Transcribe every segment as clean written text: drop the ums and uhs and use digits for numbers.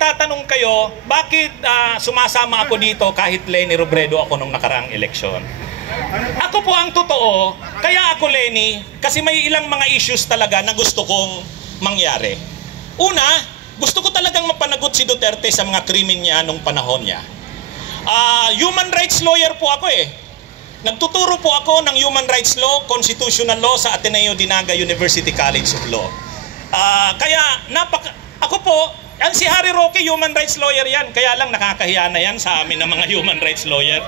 magtatanong kayo, bakit sumasama ako dito kahit Leni Robredo ako nung nakaraang eleksyon? Ako po ang totoo, kaya ako Leni, kasi may ilang mga issues talaga na gusto kong mangyari. Una, gusto ko talagang mapanagot si Duterte sa mga krimen niya nung panahon niya. Human rights lawyer po ako eh. Nagtuturo po ako ng human rights law, constitutional law sa Ateneo Dinaga University College of Law. Ako po, yan si Harry Roque, human rights lawyer yan. Kaya lang nakakahiya na yan sa amin ng mga human rights lawyer.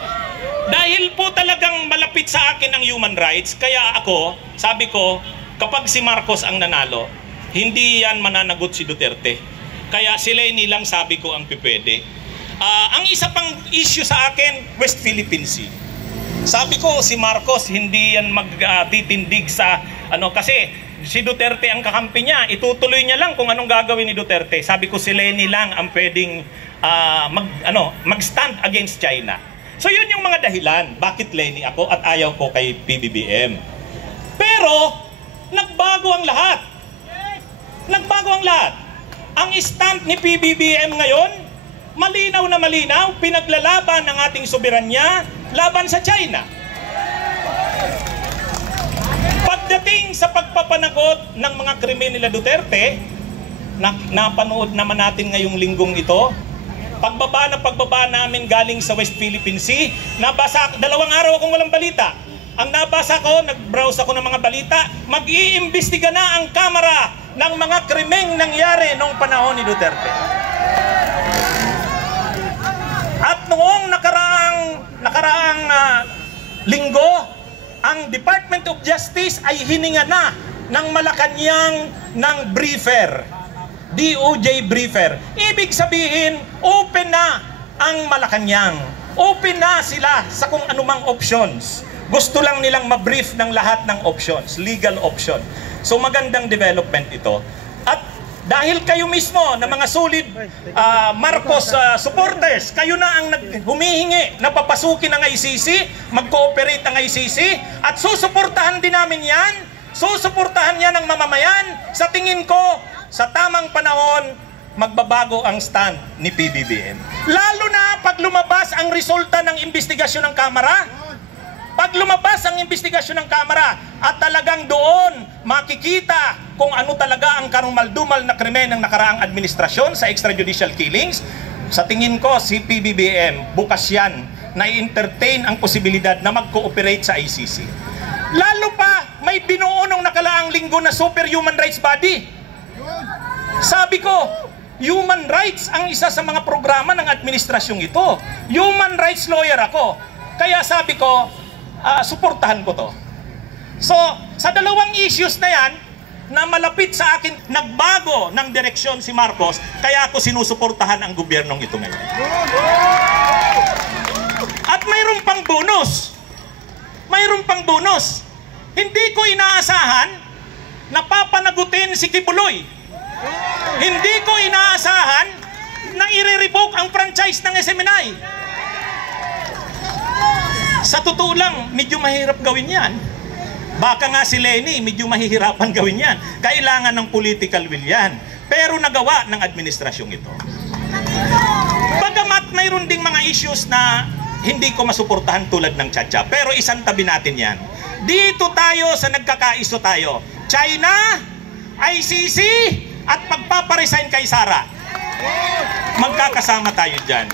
Dahil po talagang malapit sa akin ang human rights, kaya ako, sabi ko, kapag si Marcos ang nanalo, hindi yan mananagot si Duterte. Kaya si Leni lang sabi ko ang pipwede. Ang isa pang issue sa akin, West Philippine Sea. Sabi ko, si Marcos hindi yan magtitindig sa kasi si Duterte ang kakampi niya, itutuloy niya lang kung anong gagawin ni Duterte. Sabi ko, si Leni lang ang pwedeng mag-stand against China. So yun yung mga dahilan, bakit Leni ako at ayaw ko kay PBBM. Pero nagbago ang lahat. Nagbago ang lahat. Ang stand ni PBBM ngayon, malinaw na malinaw, pinaglalaban ng ating soberanya laban sa China. Pagdating sa pagpapanagot ng mga krimen nila Duterte, napanood naman natin ngayong linggong ito, pagbaba namin galing sa West Philippine Sea, nabasa, 2 araw akong walang balita. Ang nabasa ko, nag-browse ako ng mga balita, mag-iimbestiga na ang Kamara ng mga krimeng nangyari noong panahon ni Duterte. At noong nakaraang linggo, ang Department of Justice ay hininga na ng Malacanang ng briefer, DOJ briefer. Ibig sabihin, open na ang Malacanang. Open na sila sa kung anumang options. Gusto lang nilang ma-brief ng lahat ng options, legal option. So magandang development ito. At dahil kayo mismo na mga solid Marcos supporters, kayo na ang humihingi na papasukin ang ICC, mag-cooperate ang ICC, at susuportahan din namin yan, susuportahan yan ng mamamayan. Sa tingin ko, sa tamang panahon, magbabago ang stand ni PBBM. Lalo na pag lumabas ang resulta ng investigasyon ng Kamara. Pag lumabas ang investigasyon ng Kamara at talagang doon makikita kung ano talaga ang karumal-dumal na krimen ng nakaraang administrasyon sa extrajudicial killings, sa tingin ko si PBBM bukas yan na i-entertain ang posibilidad na mag-cooperate sa ICC. Lalo pa may binuo nung nakalaang linggo na super human rights body. Sabi ko, human rights ang isa sa mga programa ng administrasyong ito. Human rights lawyer ako. Kaya sabi ko, suportahan ko to. So, sa dalawang issues na yan, na malapit sa akin, nagbago ng direksyon si Marcos, kaya ako sinusuportahan ang gobyernong ito ngayon. At mayroon pang bonus. Mayroon pang bonus. Hindi ko inaasahan na papanagutin si Kibuloy. Hindi ko inaasahan na i-revoke ang franchise ng SMNI. Sa totoo lang, medyo mahirap gawin yan. Baka nga si Leni, medyo mahihirapan gawin yan. Kailangan ng political will yan. Pero nagawa ng administrasyong ito. Bagamat mayroon ding mga issues na hindi ko masuportahan tulad ng Chacha. Pero isang tabi natin yan. Dito tayo sa nagkakaiso tayo. China, ICC, at pagpaparesign kay Sara. Magkakasama tayo dyan.